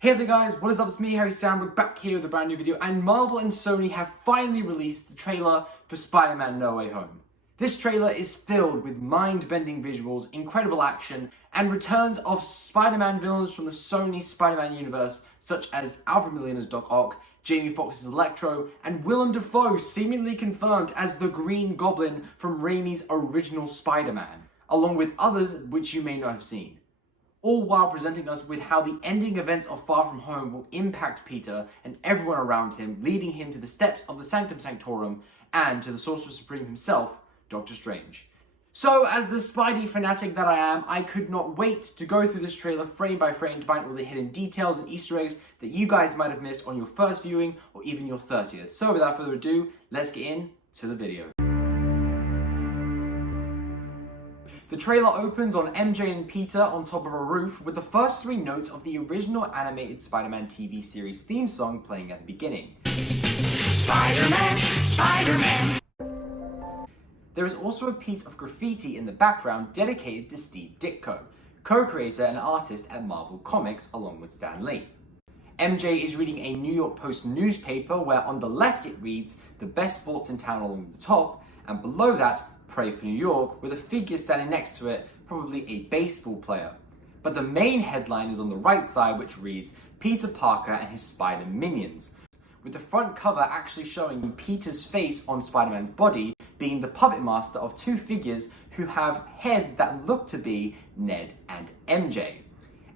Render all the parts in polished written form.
Hey there guys, what is up? It's me, Harry Sandberg, back here with a brand new video, and Marvel and Sony have finally released the trailer for Spider-Man No Way Home. This trailer is filled with mind-bending visuals, incredible action, and returns of Spider-Man villains from the Sony Spider-Man universe, such as Alfred Molina's Doc Ock, Jamie Foxx's Electro, and Willem Dafoe seemingly confirmed as the Green Goblin from Raimi's original Spider-Man, along with others which you may not have seen. All while presenting us with how the ending events of Far From Home will impact Peter and everyone around him, leading him to the steps of the Sanctum Sanctorum and to the Sorcerer Supreme himself, Doctor Strange. So, as the Spidey fanatic that I am, I could not wait to go through this trailer frame by frame to find all the hidden details and Easter eggs that you guys might have missed on your first viewing or even your 30th. So without further ado, let's get into the video. The trailer opens on MJ and Peter on top of a roof with the first 3 notes of the original animated Spider-Man TV series theme song playing at the beginning. Spider-Man, Spider-Man. There is also a piece of graffiti in the background dedicated to Steve Ditko, co-creator and artist at Marvel Comics along with Stan Lee. MJ is reading a New York Post newspaper where on the left it reads, "The best sports in town" along the top, and below that, "Pray for New York," with a figure standing next to it, probably a baseball player. But the main headline is on the right side, which reads, "Peter Parker and his Spider Minions," with the front cover actually showing Peter's face on Spider-Man's body being the puppet master of 2 figures who have heads that look to be Ned and MJ.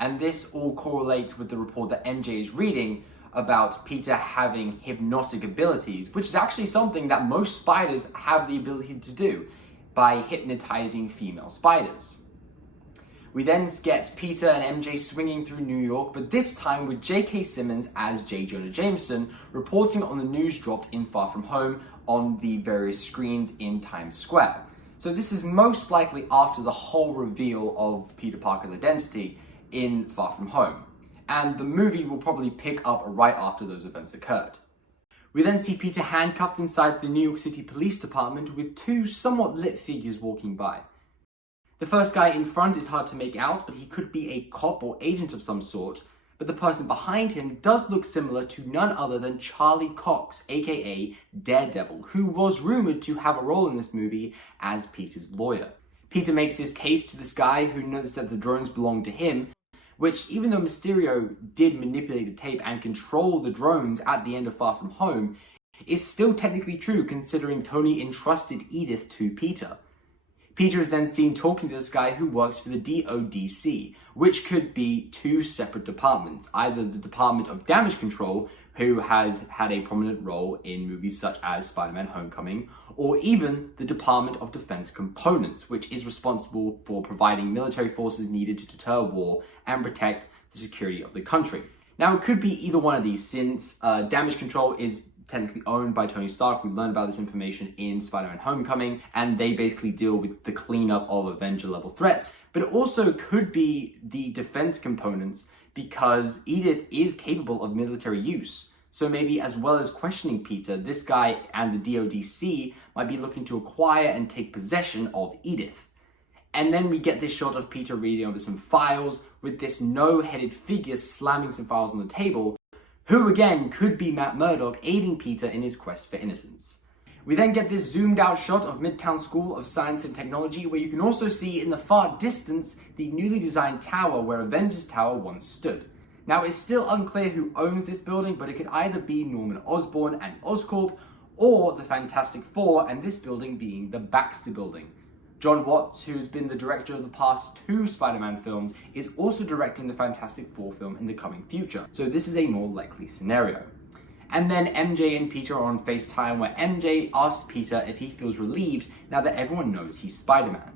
And this all correlates with the report that MJ is reading about Peter having hypnotic abilities, which is actually something that most spiders have the ability to do by hypnotizing female spiders. We then get Peter and MJ swinging through New York, but this time with J.K. Simmons as J. Jonah Jameson reporting on the news dropped in Far From Home on the various screens in Times Square. So this is most likely after the whole reveal of Peter Parker's identity in Far From Home, and the movie will probably pick up right after those events occurred. We then see Peter handcuffed inside the New York City Police Department with 2 somewhat lit figures walking by. The first guy in front is hard to make out, but he could be a cop or agent of some sort, but the person behind him does look similar to none other than Charlie Cox, aka Daredevil, who was rumored to have a role in this movie as Peter's lawyer. Peter makes his case to this guy who knows that the drones belong to him, which, even though Mysterio did manipulate the tape and control the drones at the end of Far From Home, is still technically true considering Tony entrusted Edith to Peter. Peter is then seen talking to this guy who works for the DODC, which could be 2 separate departments, either the Department of Damage Control, who has had a prominent role in movies such as Spider-Man Homecoming, or even the Department of Defense Components, which is responsible for providing military forces needed to deter war and protect the security of the country. Now, it could be either one of these, since Damage Control is technically owned by Tony Stark. We learned about this information in Spider-Man Homecoming, and they basically deal with the cleanup of Avenger-level threats. But it also could be the defense components, because Edith is capable of military use. So maybe, as well as questioning Peter, this guy and the DODC might be looking to acquire and take possession of Edith. And then we get this shot of Peter reading over some files with this no-headed figure slamming some files on the table, who again could be Matt Murdock aiding Peter in his quest for innocence. We then get this zoomed out shot of Midtown School of Science and Technology, where you can also see in the far distance the newly designed tower where Avengers Tower once stood. Now, it's still unclear who owns this building, but it could either be Norman Osborn and Oscorp, or the Fantastic Four, and this building being the Baxter Building. John Watts, who's been the director of the past 2 Spider-Man films, is also directing the Fantastic Four film in the coming future, so this is a more likely scenario. And then MJ and Peter are on FaceTime, where MJ asks Peter if he feels relieved now that everyone knows he's Spider-Man.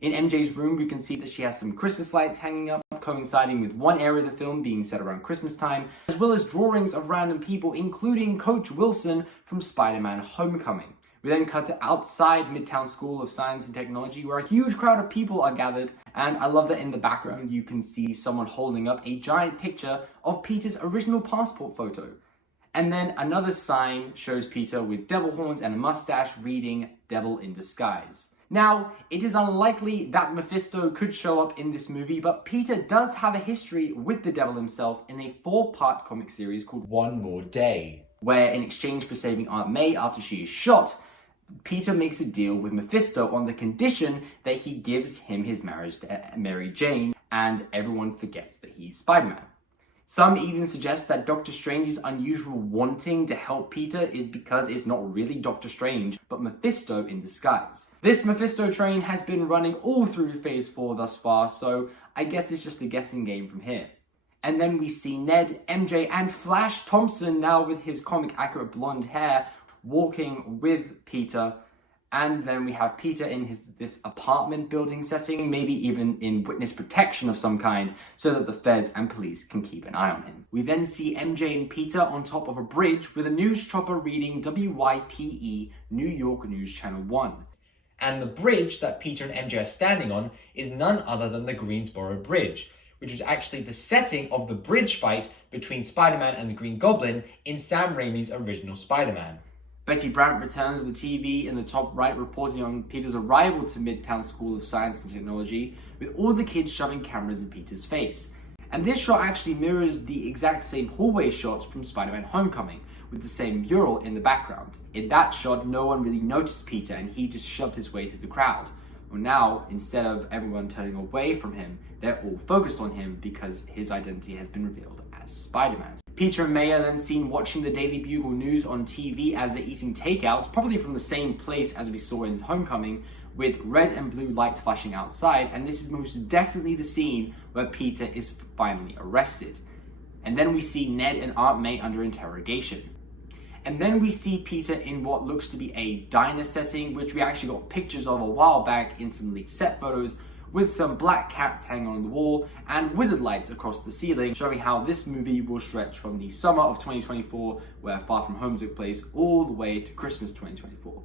In MJ's room, we can see that she has some Christmas lights hanging up, coinciding with one area of the film being set around Christmas time, as well as drawings of random people, including Coach Wilson from Spider-Man Homecoming. We then cut to outside Midtown School of Science and Technology, where a huge crowd of people are gathered, and I love that in the background you can see someone holding up a giant picture of Peter's original passport photo. And then another sign shows Peter with devil horns and a mustache reading "Devil in Disguise." Now, it is unlikely that Mephisto could show up in this movie, but Peter does have a history with the devil himself in a 4-part comic series called One More Day, where in exchange for saving Aunt May after she is shot, Peter makes a deal with Mephisto on the condition that he gives him his marriage to Mary Jane, and everyone forgets that he's Spider-Man. Some even suggest that Doctor Strange's unusual wanting to help Peter is because it's not really Doctor Strange, but Mephisto in disguise. This Mephisto train has been running all through Phase 4 thus far, so I guess it's just a guessing game from here. And then we see Ned, MJ, and Flash Thompson, now with his comic-accurate blonde hair, walking with Peter. And then we have Peter in this apartment building setting, maybe even in witness protection of some kind, so that the feds and police can keep an eye on him. We then see MJ and Peter on top of a bridge with a news chopper reading WYPE, New York News Channel 1. And the bridge that Peter and MJ are standing on is none other than the Greensboro Bridge, which was actually the setting of the bridge fight between Spider-Man and the Green Goblin in Sam Raimi's original Spider-Man. Betty Brant returns on the TV in the top right, reporting on Peter's arrival to Midtown School of Science and Technology, with all the kids shoving cameras in Peter's face. And this shot actually mirrors the exact same hallway shots from Spider-Man Homecoming, with the same mural in the background. In that shot, no one really noticed Peter, and he just shoved his way through the crowd. Well, now, instead of everyone turning away from him, they're all focused on him because his identity has been revealed as Spider-Man. Peter and May are then seen watching the Daily Bugle news on TV as they're eating takeouts, probably from the same place as we saw in Homecoming, with red and blue lights flashing outside, and this is most definitely the scene where Peter is finally arrested. And then we see Ned and Aunt May under interrogation. And then we see Peter in what looks to be a diner setting, which we actually got pictures of a while back in some leaked set photos, with some black cats hanging on the wall and wizard lights across the ceiling, showing how this movie will stretch from the summer of 2024, where Far From Home took place, all the way to Christmas 2024.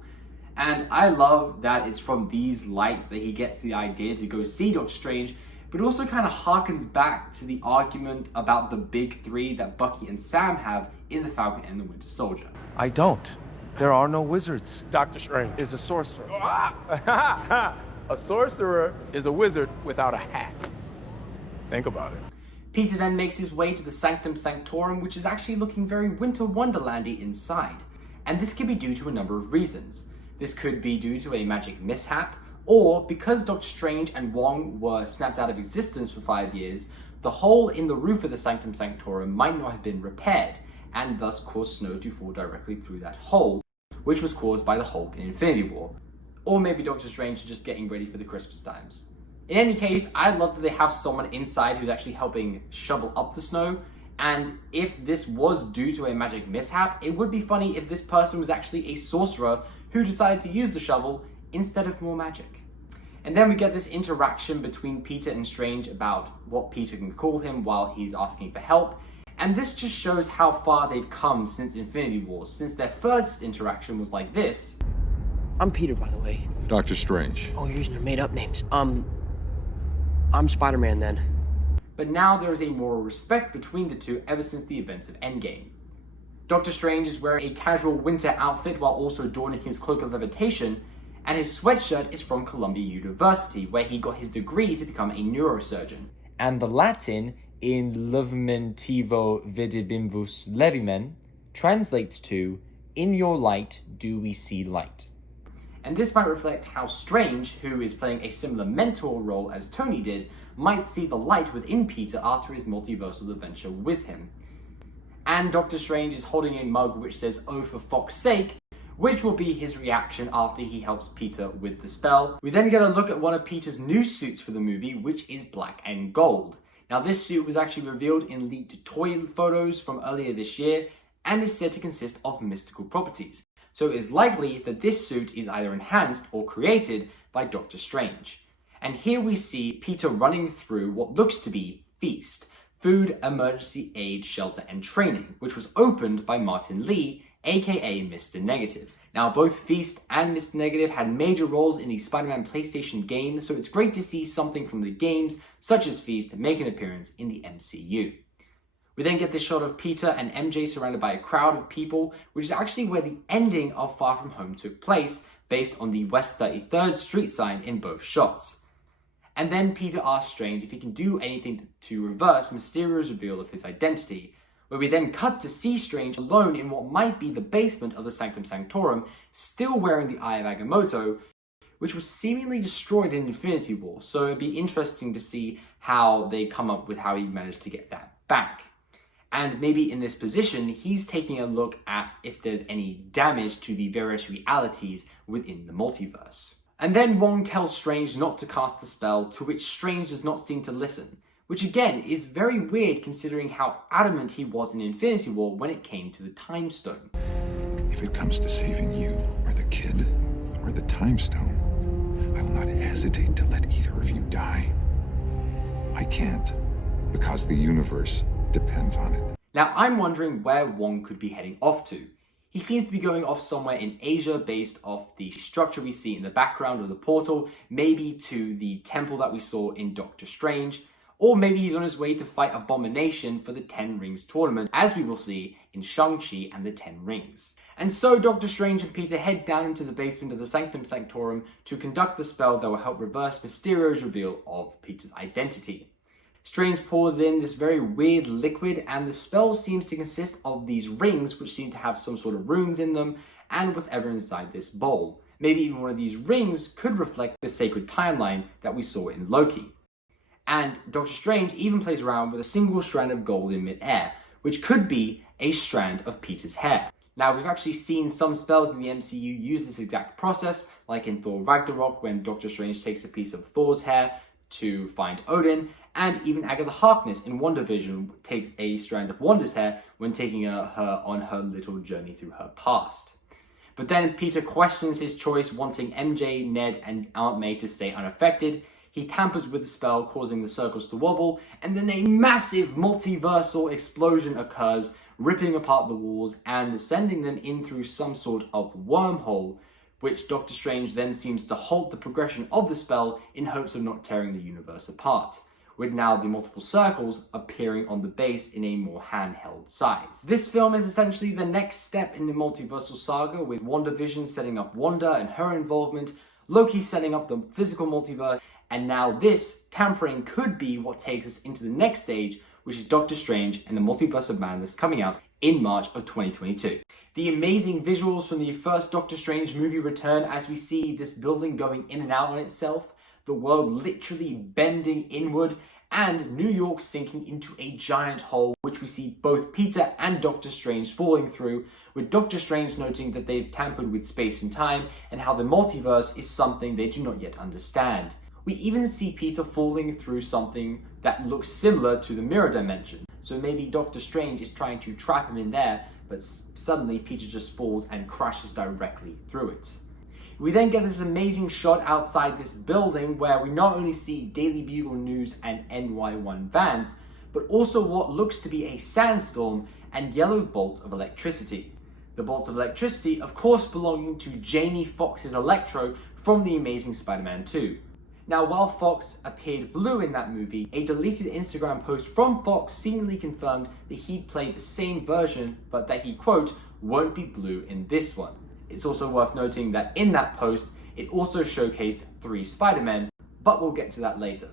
And I love that it's from these lights that he gets the idea to go see Doctor Strange, but also kind of harkens back to the argument about the big three that Bucky and Sam have in The Falcon and the Winter Soldier. I don't. There are no wizards. Doctor Strange Is a sorcerer. A sorcerer is a wizard without a hat. Think about it. Peter then makes his way to the Sanctum Sanctorum, which is actually looking very Winter Wonderlandy inside. And this could be due to a number of reasons. This could be due to a magic mishap, or because Doctor Strange and Wong were snapped out of existence for 5 years, the hole in the roof of the Sanctum Sanctorum might not have been repaired, and thus caused snow to fall directly through that hole, which was caused by the Hulk in Infinity War. Or maybe Doctor Strange is just getting ready for the Christmas times. In any case, I love that they have someone inside who's actually helping shovel up the snow, and if this was due to a magic mishap, it would be funny if this person was actually a sorcerer who decided to use the shovel instead of more magic. And then we get this interaction between Peter and Strange about what Peter can call him while he's asking for help, and this just shows how far they've come since Infinity War, since their first interaction was like this. I'm Peter, by the way. Doctor Strange. Oh, you're using your made-up names. I'm Spider-Man, then. But now there is a moral respect between the two ever since the events of Endgame. Doctor Strange is wearing a casual winter outfit while also donning his cloak of levitation, and his sweatshirt is from Columbia University, where he got his degree to become a neurosurgeon. And the Latin, in Levmen Tivo Vidibimvus Levimen, translates to, "In your light do we see light." And this might reflect how Strange, who is playing a similar mentor role as Tony did, might see the light within Peter after his multiversal adventure with him. And Doctor Strange is holding a mug which says, "Oh, for fuck's sake," which will be his reaction after he helps Peter with the spell. We then get a look at one of Peter's new suits for the movie, which is black and gold. Now, this suit was actually revealed in leaked toy photos from earlier this year, and is said to consist of mystical properties. So it is likely that this suit is either enhanced or created by Doctor Strange. And here we see Peter running through what looks to be Feast, Food, Emergency Aid, Shelter and Training, which was opened by Martin Lee, aka Mr. Negative. Now, both Feast and Mr. Negative had major roles in the Spider-Man PlayStation game, so it's great to see something from the games, such as Feast, make an appearance in the MCU. We then get this shot of Peter and MJ surrounded by a crowd of people, which is actually where the ending of Far From Home took place, based on the West 33rd Street sign in both shots. And then Peter asks Strange if he can do anything to reverse Mysterio's reveal of his identity, where we then cut to see Strange alone in what might be the basement of the Sanctum Sanctorum, still wearing the Eye of Agamotto, which was seemingly destroyed in Infinity War, so it'd be interesting to see how they come up with how he managed to get that back. And maybe in this position, he's taking a look at if there's any damage to the various realities within the multiverse. And then Wong tells Strange not to cast the spell, to which Strange does not seem to listen, which again is very weird considering how adamant he was in Infinity War when it came to the Time Stone. If it comes to saving you, or the kid, or the Time Stone, I will not hesitate to let either of you die. I can't, because the universe depends on it. Now I'm wondering where Wong could be heading off to. He seems to be going off somewhere in Asia based off the structure we see in the background of the portal, maybe to the temple that we saw in Doctor Strange, or maybe he's on his way to fight Abomination for the Ten Rings tournament, as we will see in Shang-Chi and the Ten Rings. And so Doctor Strange and Peter head down into the basement of the Sanctum Sanctorum to conduct the spell that will help reverse Mysterio's reveal of Peter's identity. Strange pours in this very weird liquid, and the spell seems to consist of these rings which seem to have some sort of runes in them and whatever inside this bowl. Maybe even one of these rings could reflect the sacred timeline that we saw in Loki. And Doctor Strange even plays around with a single strand of gold in mid-air, which could be a strand of Peter's hair. Now, we've actually seen some spells in the MCU use this exact process, like in Thor Ragnarok when Doctor Strange takes a piece of Thor's hair to find Odin, and even Agatha Harkness in WandaVision takes a strand of Wanda's hair when taking her on her little journey through her past. But then Peter questions his choice, wanting MJ, Ned, and Aunt May to stay unaffected. He tampers with the spell, causing the circles to wobble, and then a massive multiversal explosion occurs, ripping apart the walls and sending them in through some sort of wormhole, which Doctor Strange then seems to halt the progression of the spell in hopes of not tearing the universe apart, with now the multiple circles appearing on the base in a more handheld size. This film is essentially the next step in the multiversal saga, with WandaVision setting up Wanda and her involvement, Loki setting up the physical multiverse, and now this tampering could be what takes us into the next stage, which is Doctor Strange and the Multiverse of Madness, coming out in March of 2022. The amazing visuals from the first Doctor Strange movie return as we see this building going in and out on itself, the world literally bending inward, and New York sinking into a giant hole, which we see both Peter and Doctor Strange falling through, with Doctor Strange noting that they've tampered with space and time, and how the multiverse is something they do not yet understand. We even see Peter falling through something that looks similar to the mirror dimension. So maybe Doctor Strange is trying to trap him in there, but suddenly Peter just falls and crashes directly through it. We then get this amazing shot outside this building where we not only see Daily Bugle News and NY1 vans, but also what looks to be a sandstorm and yellow bolts of electricity. The bolts of electricity, of course, belonging to Jamie Foxx's Electro from The Amazing Spider-Man 2. Now, while Fox appeared blue in that movie, a deleted Instagram post from Fox seemingly confirmed that he'd played the same version, but that he, quote, won't be blue in this one. It's also worth noting that in that post, it also showcased 3 Spider-Men, but we'll get to that later.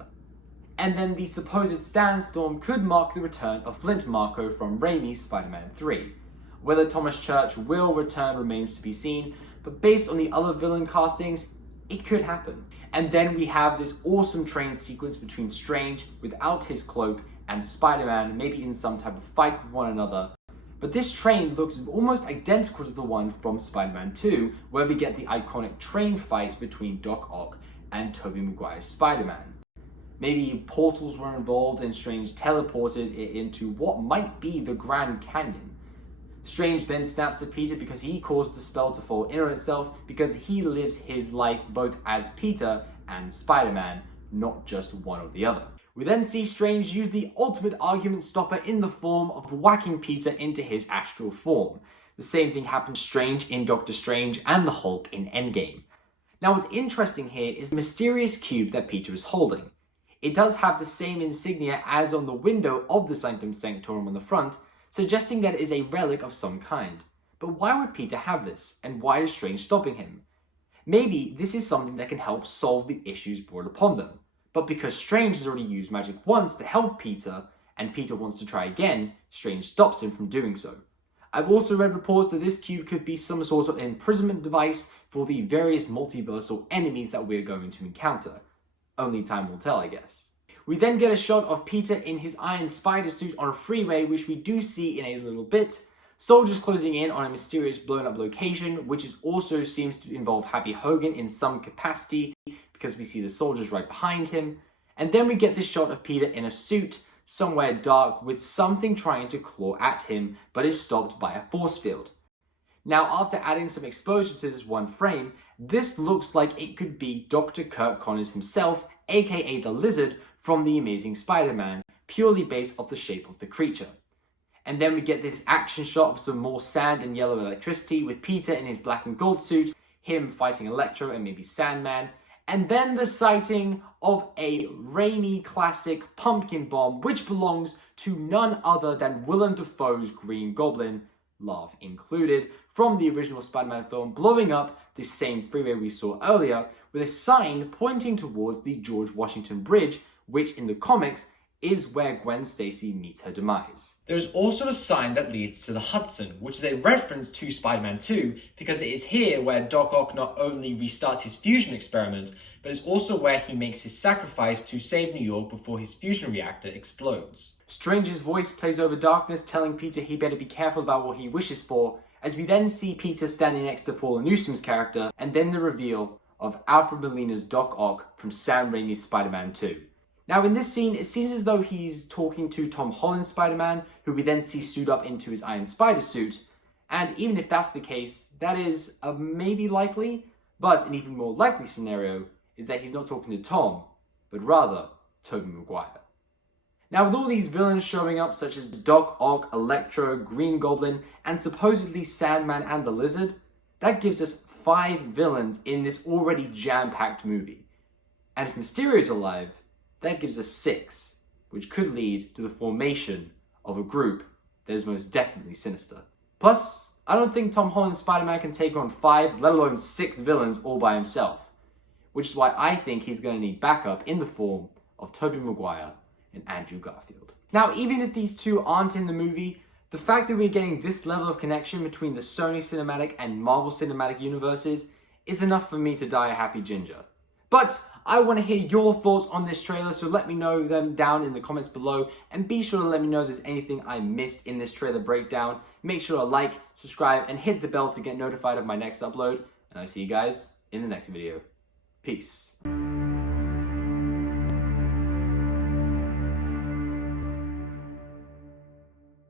And then the supposed sandstorm could mark the return of Flint Marko from Raimi's Spider-Man 3. Whether Thomas Church will return remains to be seen, but based on the other villain castings, it could happen. And then we have this awesome train sequence between Strange without his cloak and Spider-Man, maybe in some type of fight with one another. But this train looks almost identical to the one from Spider-Man 2, where we get the iconic train fight between Doc Ock and Tobey Maguire's Spider-Man. Maybe portals were involved and Strange teleported it into what might be the Grand Canyon. Strange then snaps at Peter because he caused the spell to fall in on itself, because he lives his life both as Peter and Spider-Man, not just one or the other. We then see Strange use the ultimate argument stopper in the form of whacking Peter into his astral form. The same thing happened to Strange in Doctor Strange and the Hulk in Endgame. Now, what's interesting here is the mysterious cube that Peter is holding. It does have the same insignia as on the window of the Sanctum Sanctorum on the front, suggesting that it is a relic of some kind. But why would Peter have this, and why is Strange stopping him? Maybe this is something that can help solve the issues brought upon them. But because Strange has already used magic once to help Peter, and Peter wants to try again, Strange stops him from doing so. I've also read reports that this cube could be some sort of imprisonment device for the various multiversal enemies that we're going to encounter. Only time will tell, I guess. We then get a shot of Peter in his iron spider suit on a freeway, which we do see in a little bit. Soldiers closing in on a mysterious blown up location, which also seems to involve Happy Hogan in some capacity, because we see the soldiers right behind him. And then we get this shot of Peter in a suit, somewhere dark, with something trying to claw at him, but is stopped by a force field. Now, after adding some exposure to this one frame, this looks like it could be Dr. Kirk Connors himself, aka the Lizard from The Amazing Spider-Man, purely based off the shape of the creature. And then we get this action shot of some more sand and yellow electricity with Peter in his black and gold suit, him fighting Electro and maybe Sandman, and then the sighting of a Raimi classic pumpkin bomb, which belongs to none other than Willem Dafoe's Green Goblin, laugh included, from the original Spider-Man film, blowing up the same freeway we saw earlier, with a sign pointing towards the George Washington Bridge, which in the comics is where Gwen Stacy meets her demise. There's also a sign that leads to the Hudson, which is a reference to Spider-Man 2, because it is here where Doc Ock not only restarts his fusion experiment, but it's also where he makes his sacrifice to save New York before his fusion reactor explodes. Strange's voice plays over darkness, telling Peter he better be careful about what he wishes for, as we then see Peter standing next to Paula Newsome's character, and then the reveal of Alfred Molina's Doc Ock from Sam Raimi's Spider-Man 2. Now in this scene, it seems as though he's talking to Tom Holland's Spider-Man, who we then see suit up into his Iron Spider suit, and even if that's the case, that is a maybe likely, but an even more likely scenario is that he's not talking to Tom, but rather Tobey Maguire. Now with all these villains showing up, such as Doc Ock, Electro, Green Goblin, and supposedly Sandman and the Lizard, that gives us 5 villains in this already jam-packed movie. And if Mysterio's alive, that gives us 6, which could lead to the formation of a group that is most definitely sinister. Plus, I don't think Tom Holland's Spider-Man can take on 5, let alone 6 villains all by himself, which is why I think he's going to need backup in the form of Tobey Maguire and Andrew Garfield. Now, even if these two aren't in the movie, the fact that we're getting this level of connection between the Sony Cinematic and Marvel Cinematic universes is enough for me to die a happy ginger. But I want to hear your thoughts on this trailer, so let me know them down in the comments below, and be sure to let me know if there's anything I missed in this trailer breakdown. Make sure to like, subscribe, and hit the bell to get notified of my next upload, and I'll see you guys in the next video. Peace.